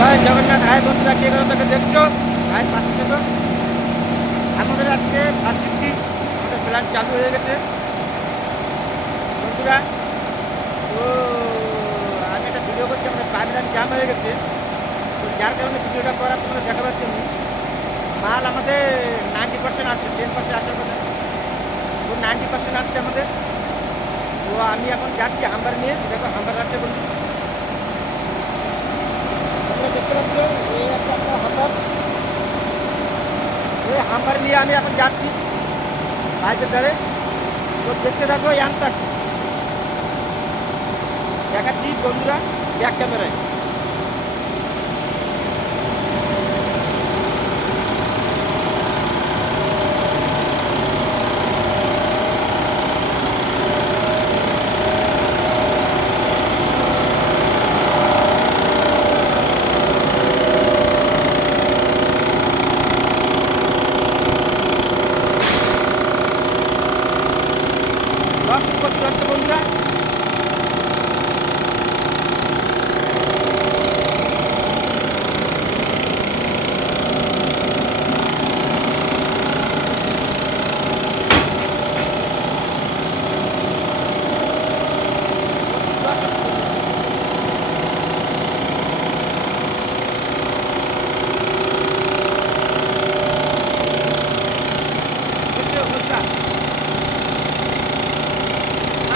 জয় Jagannath. High বন্ধুরা, কে কথা থেকে দেখছো হাই পাশে থেকো। আমাদের আজকে ফার্স্ট আমাদের প্ল্যান চালু হয়ে গেছে বন্ধুরা। তো আমি একটা ভিডিও করছি, আমাদের পাইপলাইন জাম হয়ে গেছে। তো যার কারণে ভিডিওটা করা তোমরা দেখাবার জন্য মাল আমাদের 90% আসে, 10% আসার কথা। তো 90% আসছে আমাদের। তো আমি এখন যাচ্ছি হাম্বার নিয়ে, দেখো হাম্বার যাচ্ছে বন্ধু, তোমরা দেখতে পাচ্ছ এই একটা হাম্বার। ওই হাম্বার নিয়ে আমি এখন যাচ্ছি বাইকের ধারে। তো দেখতে থাকো ইয়াংটা দেখাচ্ছি বন্ধুরা ব্যাক ক্যামেরায়। লক্ষ্য করতে হচ্ছে বন্ধুরা।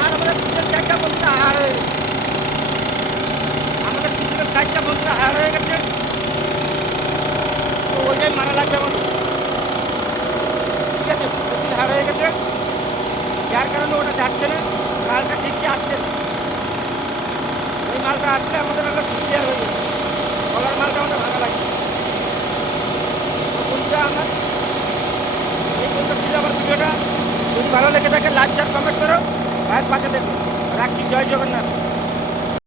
আর আমাদের পিছনের সাইডটা বন্ধুরা হার হয়ে গেছে, আমাদের পিছনের সাইডটা বন্ধুরা হার হয়ে গেছে। তো ওইটাই মারা লাগবে আমাদের, ঠিক আছে। প্রচুর হার হয়ে গেছে, যার কারণে ওটা যাচ্ছে না, মালটা ঠিকই আসছে না। ওই মালটা আসলে আমাদের একটা সুবিধা হয়ে যাবে, কলার মালটা আমাদের ভালো লাগবে। তো বন্ধুরা আমার এই পর্যন্ত ছিল আমার ভিডিওটা। যদি ভালো লেগে থাকে লাইক শেয়ার কমেন্ট করো, ভাইয়ের পাশে দেখো। রাখছি, জয় জগন্নাথ।